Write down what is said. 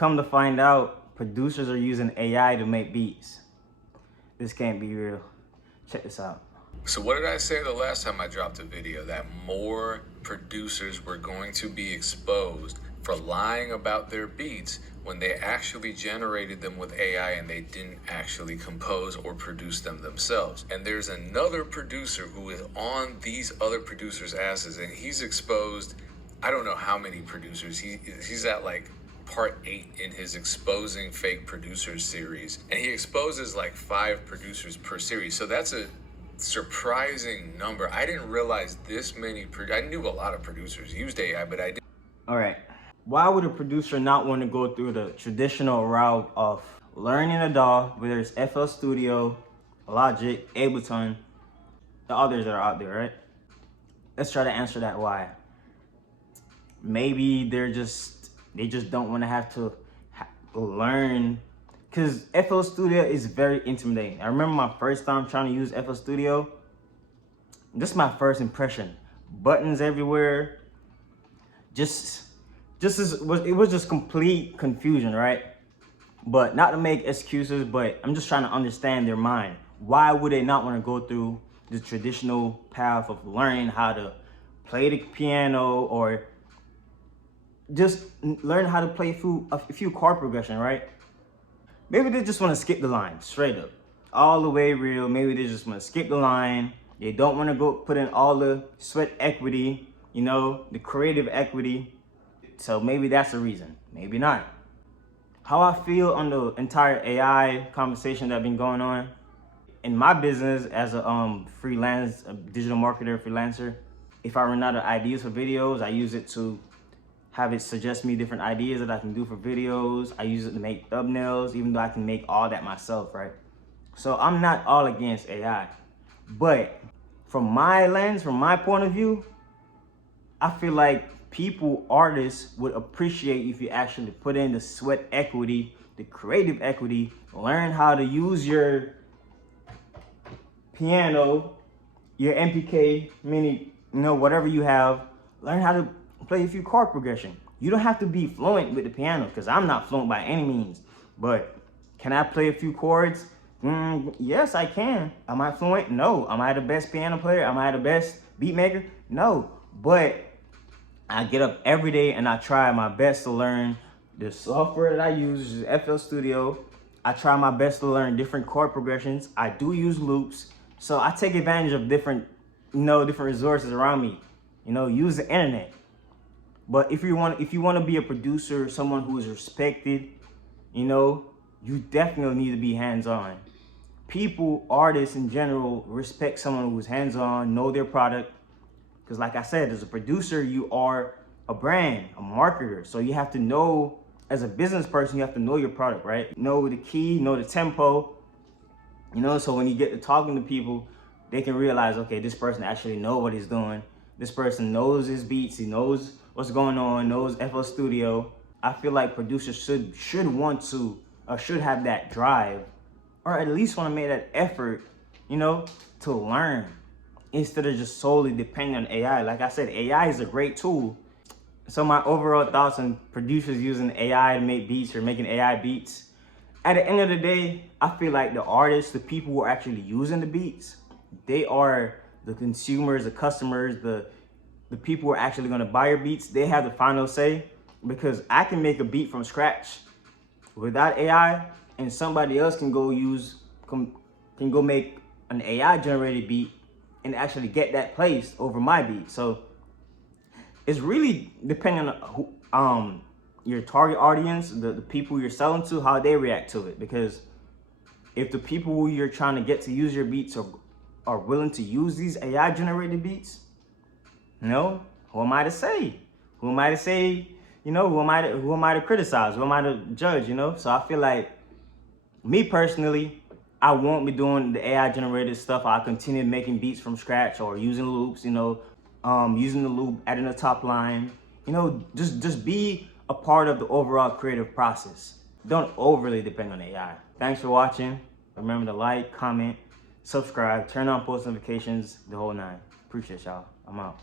come to find out, producers are using AI to make beats. This can't be real. Check this out. So what did I say the last time I dropped a video? That more producers were going to be exposed for lying about their beats when they actually generated them with AI and they didn't actually compose or produce them themselves. And there's another producer who is on these other producers' asses, and he's exposed, I don't know how many producers. He's at like part 8 in his exposing fake producers series, and he exposes like 5 producers per series. So that's a surprising number. I didn't realize this many. I knew a lot of producers used AI, but I didn't. All right. Why would a producer not want to go through the traditional route of learning a DAW, whether it's FL Studio, Logic, Ableton, the others that are out there, right? Let's try to answer that why. Maybe they just don't want to have to learn, because FL Studio is very intimidating. I remember my first time trying to use FL Studio. This is my first impression. Buttons everywhere. It was just complete confusion, right? But not to make excuses, but I'm just trying to understand their mind. Why would they not want to go through the traditional path of learning how to play the piano, or just learn how to play a few chord progression, right? Maybe they just want to skip the line, straight up. All the way real. Maybe they just want to skip the line. They don't want to go put in all the sweat equity, you know, the creative equity. So maybe that's the reason, maybe not. How I feel on the entire AI conversation that's been going on in my business as a digital marketer, freelancer, if I run out of ideas for videos, I use it to have it suggest me different ideas that I can do for videos. I use it to make thumbnails, even though I can make all that myself, right? So I'm not all against AI, but from my lens, from my point of view, I feel like artists would appreciate if you actually put in the sweat equity, the creative equity, learn how to use your piano, your MPK, mini, whatever you have, learn how to play a few chord progression. You don't have to be fluent with the piano, because I'm not fluent by any means, but can I play a few chords? Yes, I can. Am I fluent? No. Am I the best piano player? Am I the best beat maker? No, but I get up every day and I try my best to learn the software that I use, which is FL Studio. I try my best to learn different chord progressions. I do use loops. So I take advantage of different resources around me. Use the internet. But if you want to be a producer, someone who is respected, you definitely need to be hands-on. Artists in general, respect someone who's hands-on, know their product. Because like I said, as a producer, you are a brand, a marketer. So you have to know, as a business person, you have to know your product, right? Know the key, know the tempo, so when you get to talking to people, they can realize, okay, this person actually knows what he's doing. This person knows his beats, he knows what's going on, knows FL Studio. I feel like producers should want to, or should have that drive, or at least want to make that effort, to learn, instead of just solely depending on AI. Like I said, AI is a great tool. So my overall thoughts on producers using AI to make beats or making AI beats, at the end of the day, I feel like the artists, the people who are actually using the beats, they are the consumers, the customers, the people who are actually going to buy your beats. They have the final say, because I can make a beat from scratch without AI, and somebody else can go make an AI generated beat and actually get that placed over my beat. So it's really depending on your target audience, the people you're selling to, how they react to it. Because if the people who you're trying to get to use your beats are willing to use these AI generated beats, who am I to say? Who am I to say? Who am I to criticize? Who am I to judge? So I feel like, me personally, I won't be doing the AI generated stuff. I'll continue making beats from scratch, or using loops, using the loop, adding a top line, just be a part of the overall creative process. Don't overly depend on AI. Thanks for watching. Remember to like, comment, subscribe, turn on post notifications, the whole nine. Appreciate y'all. I'm out.